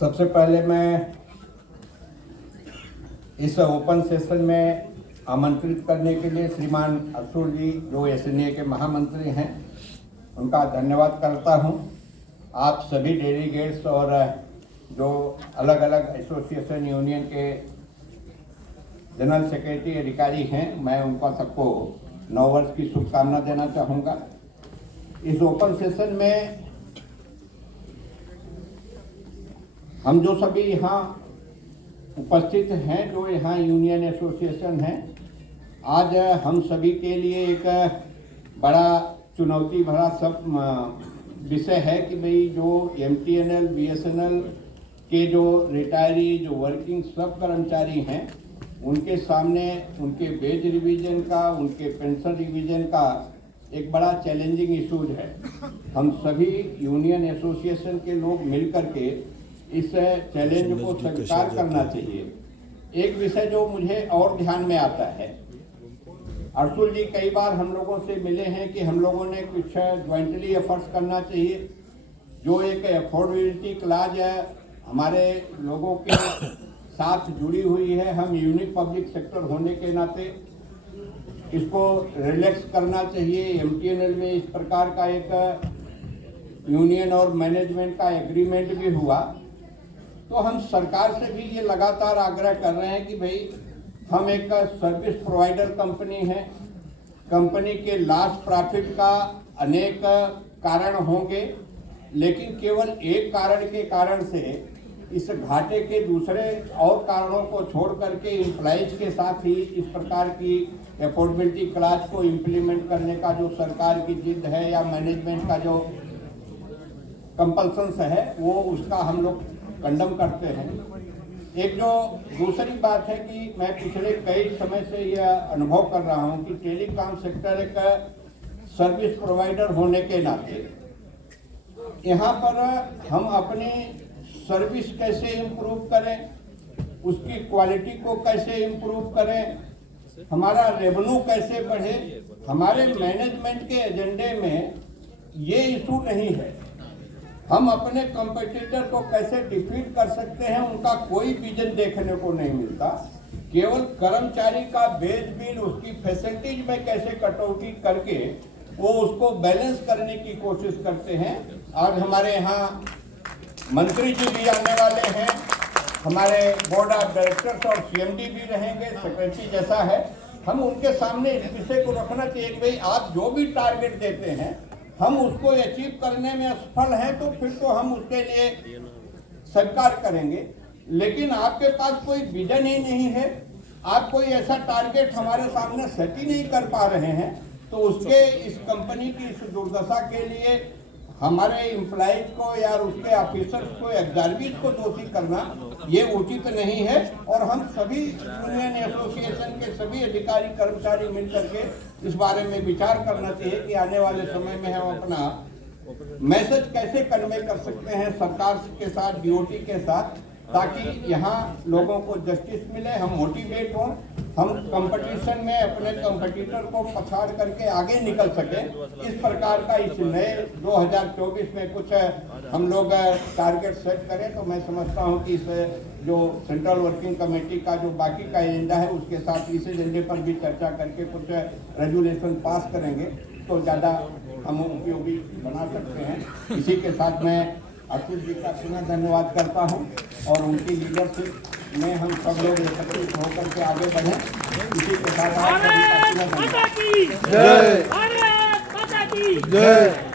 सबसे पहले मैं इस ओपन सेशन में आमंत्रित करने के लिए श्रीमान अरसुल जी, जो एसएनए के महामंत्री हैं, उनका धन्यवाद करता हूं। आप सभी डेलीगेट्स और जो अलग अलग एसोसिएशन यूनियन के जनरल सेक्रेटरी अधिकारी हैं, मैं उनका सबको नववर्ष की शुभकामना देना चाहूँगा। इस ओपन सेशन में हम जो सभी यहाँ उपस्थित हैं, जो यहाँ यूनियन एसोसिएशन हैं, आज हम सभी के लिए एक बड़ा चुनौती भरा सब विषय है कि भाई जो एमटीएनएल, बीएसएनएल के जो रिटायरी, जो वर्किंग सब कर्मचारी हैं, उनके सामने उनके वेज रिवीजन का, उनके पेंशन रिवीजन का एक बड़ा चैलेंजिंग इशूज है। हम सभी यूनियन एसोसिएशन के लोग मिलकर के इस चैलेंज को स्वीकार करना चाहिए। एक विषय जो मुझे और ध्यान में आता है, अरसुल जी कई बार हम लोगों से मिले हैं कि हम लोगों ने कुछ ज्वाइंटली एफर्ट्स करना चाहिए। जो एक अफोर्डेबिलिटी क्लाज है हमारे लोगों के साथ जुड़ी हुई है, हम यूनिक पब्लिक सेक्टर होने के नाते इसको रिलैक्स करना चाहिए। एमटीएनएल में इस प्रकार का एक यूनियन और मैनेजमेंट का एग्रीमेंट भी हुआ, तो हम सरकार से भी ये लगातार आग्रह कर रहे हैं कि भाई हम एक सर्विस प्रोवाइडर कंपनी है। कंपनी के लॉस प्रॉफिट का अनेक कारण होंगे, लेकिन केवल एक कारण के कारण से इस घाटे के दूसरे और कारणों को छोड़ करके एम्प्लॉइज के साथ ही इस प्रकार की अफोर्डेबिलिटी क्लाज को इम्प्लीमेंट करने का जो सरकार की जिद है या मैनेजमेंट का जो कंपल्सन्स है, वो उसका हम लोग कंडम करते हैं। एक जो दूसरी बात है कि मैं पिछले कई समय से यह अनुभव कर रहा हूं कि टेलीकॉम सेक्टर एक सर्विस प्रोवाइडर होने के नाते यहाँ पर हम अपनी सर्विस कैसे इम्प्रूव करें, उसकी क्वालिटी को कैसे इम्प्रूव करें, हमारा रेवेन्यू कैसे बढ़े, हमारे मैनेजमेंट के एजेंडे में ये इशू नहीं है। हम अपने कंपटीटर को कैसे डिफीट कर सकते हैं, उनका कोई विजन देखने को नहीं मिलता। केवल कर्मचारी का बेस बिल, उसकी फैसिलिटीज में कैसे कटौती करके वो उसको बैलेंस करने की कोशिश करते हैं। आज हमारे यहाँ मंत्री जी भी आने वाले हैं, हमारे बोर्ड ऑफ डायरेक्टर्स और सीएमडी भी रहेंगे, सेक्रेटरी जैसा है। हम उनके सामने इस विषय को रखना चाहिए कि भाई आप जो भी टारगेट देते हैं, हम उसको अचीव करने में असफल हैं तो फिर तो हम उसके लिए स्वीकार करेंगे। लेकिन आपके पास कोई विजन ही नहीं है, आप कोई ऐसा टारगेट हमारे सामने सेट ही नहीं कर पा रहे हैं, तो उसके इस कंपनी की इस दुर्दशा के लिए हमारे एम्प्लॉइज को या उसके ऑफिसर्स को, एग्जार्बीज को दोषी करना ये उचित नहीं है। और हम सभी यूनियन एसोसिएशन के सभी अधिकारी कर्मचारी मिलकर के इस बारे में विचार करना चाहिए कि आने वाले समय में हम अपना मैसेज कैसे कन्वे कर सकते हैं सरकार के साथ, डीओटी के साथ, ताकि यहाँ लोगों को जस्टिस मिले, हम मोटिवेट हों, हम कंपटीशन में अपने कंपटीटर को पछाड़ करके आगे निकल सकें। इस प्रकार का इस नए 2024 में कुछ हम लोग टारगेट सेट करें, तो मैं समझता हूं कि इस जो सेंट्रल वर्किंग कमेटी का जो बाकी का एजेंडा है, उसके साथ इस एजेंडे पर भी चर्चा करके कुछ रेजोल्यूशन पास करेंगे तो ज़्यादा हम उपयोगी बना सकते हैं। इसी के साथ मैं अरसुल जी का पुनः धन्यवाद करता हूं और उनकी लीडरशिप में हम सब लोग एकत्रित होकर के आगे बढ़ें। इसी के साथ आप सभी का पुनः धन्यवाद। जय।